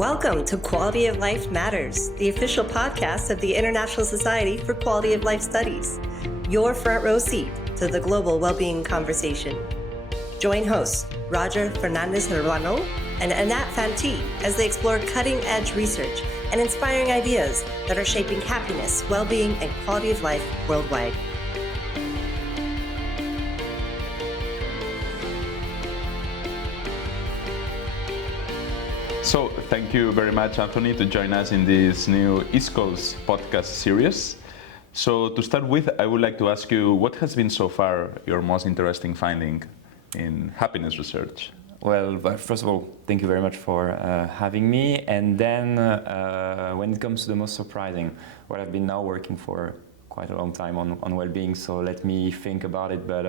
Welcome to Quality of Life Matters, the official podcast of the International Society for Quality of Life Studies, your front row seat to the global well-being conversation. Join hosts Roger Fernandez-Urbano and Annette Fanti as they explore cutting-edge research and inspiring ideas that are shaping happiness, well-being, and quality of life worldwide. So thank you very much, Anthony, to join us in this new ISQOLS podcast series. So to start with, I would like to ask you, what has been so far your most interesting finding in happiness research? Well, first of all, thank you very much for having me. And then when it comes to the most surprising, well, I've been now working for quite a long time on well-being, so let me think about it. But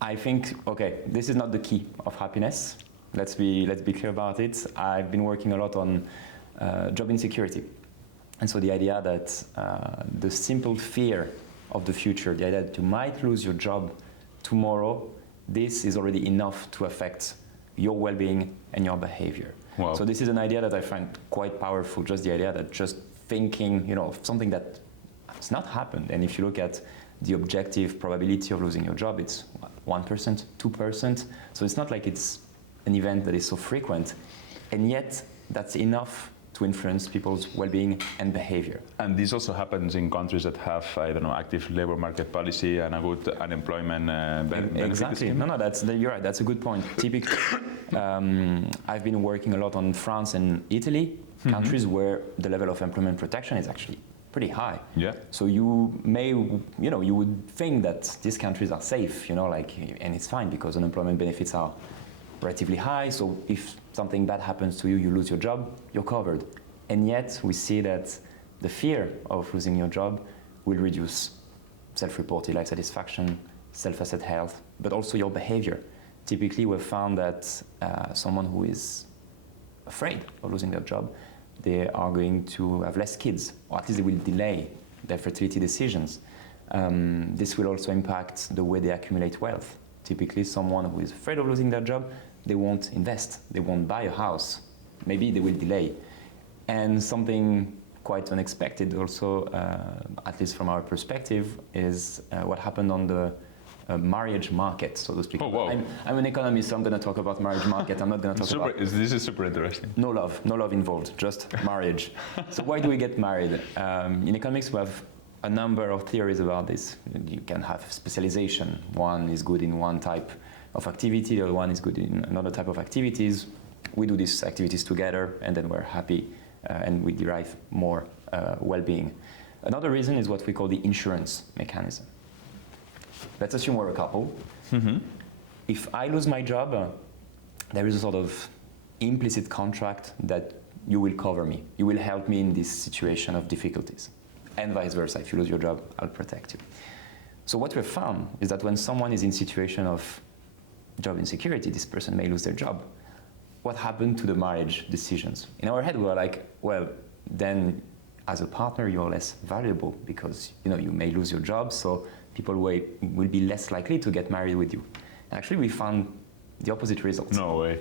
I think, okay, this is not the key of happiness. Let's be clear about it. I've been working a lot on job insecurity. And so the idea that the simple fear of the future, the idea that you might lose your job tomorrow, this is already enough to affect your well-being and your behavior. Wow. So this is an idea that I find quite powerful, just the idea that just thinking, of something that has not happened. And if you look at the objective probability of losing your job, it's 1%, 2%. So it's not like it's an event that is so frequent, and yet that's enough to influence people's well-being and behavior. And this also happens in countries that have, active labor market policy and a good unemployment benefit Exactly. scheme. No, you're right. That's a good point. Typically, I've been working a lot on France and Italy, countries where the level of employment protection is actually pretty high. Yeah. So you may, you would think that these countries are safe, and it's fine because unemployment benefits are relatively high, so if something bad happens to you, you lose your job, you're covered. And yet we see that the fear of losing your job will reduce self-reported life satisfaction, self-asset health, but also your behavior. Typically, we've found that someone who is afraid of losing their job, they are going to have less kids, or at least they will delay their fertility decisions. This will also impact the way they accumulate wealth. Typically, someone who is afraid of losing their job, they won't invest, they won't buy a house. Maybe they will delay. And something quite unexpected also, at least from our perspective, is what happened on the marriage market, so to speak. Oh, wow. I'm an economist, so I'm going to talk about marriage market. I'm not going to talk about... This is super interesting. No love involved, just marriage. So why do we get married? In economics, we have a number of theories about this. You can have specialization. One is good in one type of activity, the other one is good in another type of activities. We do these activities together, and then we're happy, and we derive more well-being. Another reason is what we call the insurance mechanism. Let's assume we're a couple. Mm-hmm. If I lose my job, there is a sort of implicit contract that you will cover me. You will help me in this situation of difficulties. And vice versa. If you lose your job, I'll protect you. So what we've found is that when someone is in situation of job insecurity, this person may lose their job. What happened to the marriage decisions? In our head, we were like, well, then as a partner, you're less valuable because you may lose your job, so people will be less likely to get married with you. Actually, we found the opposite result. No way.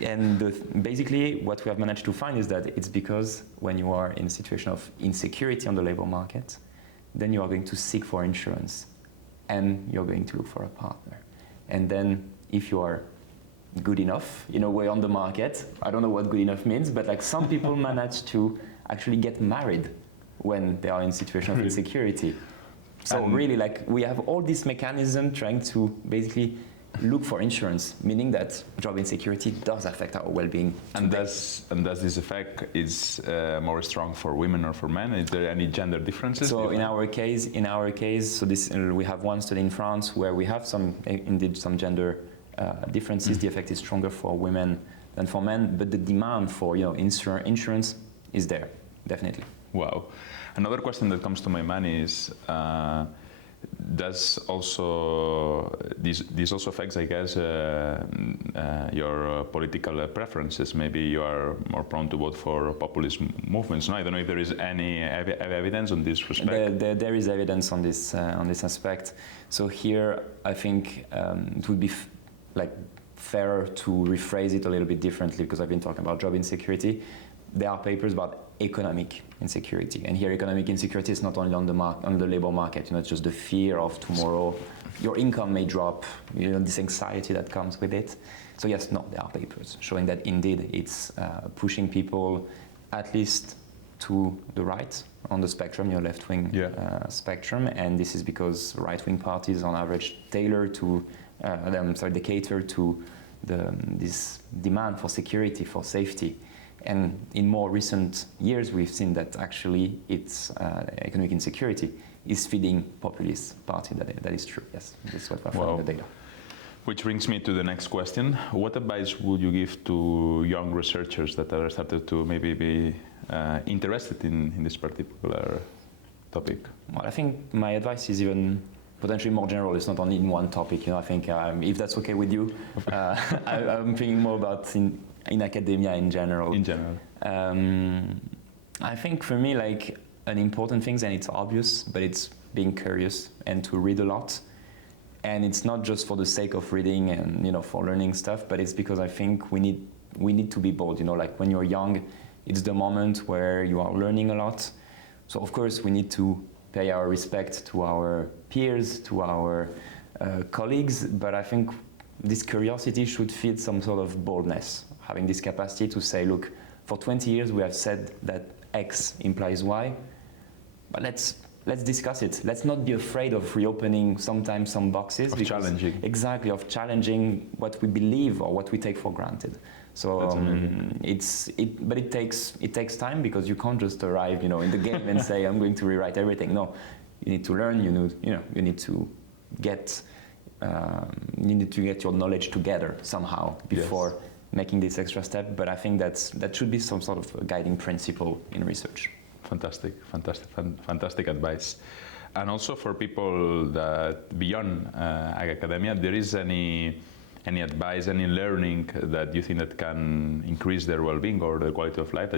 And basically, what we have managed to find is that it's because when you are in a situation of insecurity on the labor market, then you are going to seek for insurance and you're going to look for a partner. And then if you are good enough, we're on the market. I don't know what good enough means, but some people manage to actually get married when they are in a situation of insecurity. So really, we have all this mechanism trying to basically look for insurance, meaning that job insecurity does affect our well-being. And does this effect is more strong for women or for men? Is there any gender differences? So in our case, so this we have one study in France where we have some gender differences. The effect is stronger for women than for men, but the demand for insurance is there, definitely. Wow. Another question that comes to my mind is, does also this also affects, I guess, your political preferences? Maybe you are more prone to vote for populist movements. No, I don't know if there is any evidence on this respect. There is evidence on this aspect. So here, I think it would be fairer to rephrase it a little bit differently, because I've been talking about job insecurity. There are papers about economic insecurity, and here economic insecurity is not only on the labor market. It's just the fear of tomorrow. Your income may drop. This anxiety that comes with it. So yes, there are papers showing that indeed it's pushing people at least to the right on the spectrum, your left-wing spectrum, and this is because right-wing parties on average they cater to this demand for security, for safety. And in more recent years, we've seen that actually it's economic insecurity is feeding populist party. That is true, yes. This is what we're finding in the data. Which brings me to the next question. What advice would you give to young researchers that are started to maybe be interested in this particular topic? Well, I think my advice is even potentially more general. It's not only in one topic. I think if that's okay with you, I'm thinking more about in academia in general. In general. I think for me, like an important thing, and it's obvious, but it's being curious and to read a lot. And it's not just for the sake of reading and for learning stuff, but it's because I think we need to be bold. Like when you're young, it's the moment where you are learning a lot. So of course we need to pay our respect to our peers, to our colleagues, but I think this curiosity should feed some sort of boldness, having this capacity to say, look, for 20 years we have said that X implies Y, but let's discuss it. Let's not be afraid of reopening sometimes some boxes. Of challenging. Exactly, of challenging what we believe or what we take for granted. So but it takes time, because you can't just arrive, in the game and say I'm going to rewrite everything. No, you need to learn. You need to get your knowledge together somehow before making this extra step. But I think that should be some sort of a guiding principle in research. Fantastic advice. And also for people that beyond academia, there is any advice, any learning that you think that can increase their well-being or the quality of life?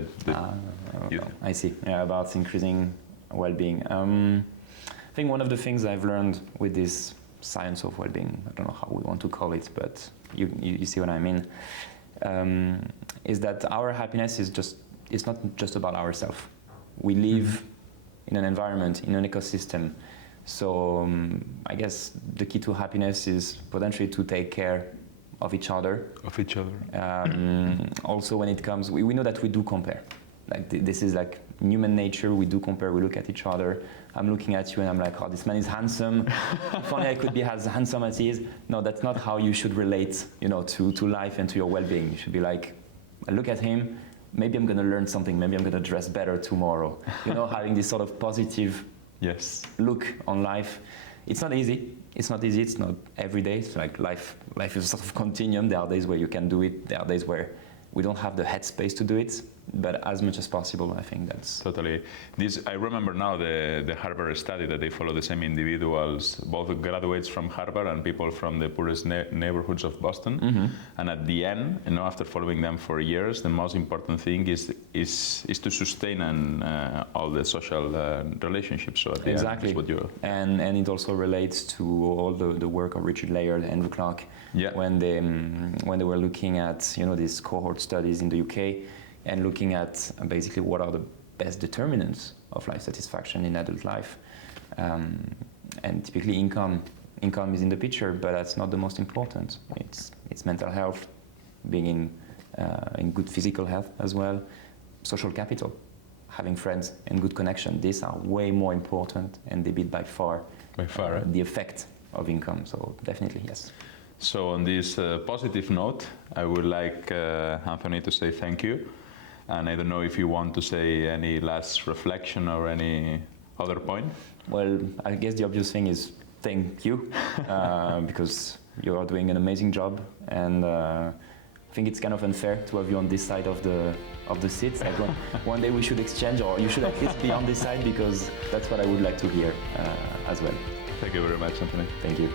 I see. About increasing well-being. I think one of the things I've learned with this science of well-being, I don't know how we want to call it, but you see what I mean, is that our happiness it's not just about ourselves. We live in an environment, in an ecosystem. So I guess the key to happiness is potentially to take care of each other. Also, when it comes, we know that we do compare. Like this is like human nature. We do compare. We look at each other. I'm looking at you and I'm like, oh, this man is handsome. If only I could be as handsome as he is. No, that's not how you should relate, to life and to your well-being. You should be like, I look at him. Maybe I'm going to learn something. Maybe I'm going to dress better tomorrow. Having this sort of positive look on life. It's not easy. It's not every day. It's like life is a sort of continuum. There are days where you can do it. There are days where we don't have the headspace to do it. But as much as possible, I think that's... Totally. I remember now the Harvard study that they follow the same individuals, both graduates from Harvard and people from the poorest neighborhoods of Boston. Mm-hmm. And at the end, after following them for years, the most important thing is to sustain all the social relationships. So at the exactly. End, that's what and it also relates to all the work of Richard Layard and Andrew Clark when they were looking at these cohort studies in the UK. And looking at basically what are the best determinants of life satisfaction in adult life. And typically income is in the picture, but that's not the most important. It's mental health, being in good physical health as well, social capital, having friends and good connection. These are way more important, and they beat by far the effect of income. So definitely, yes. So on this positive note, I would like Anthony to say thank you. And I don't know if you want to say any last reflection or any other point. Well, I guess the obvious thing is thank you, because you are doing an amazing job, and I think it's kind of unfair to have you on this side of the seat. Like one day we should exchange, or you should at least be on this side, because that's what I would like to hear as well. Thank you very much, Anthony. Thank you.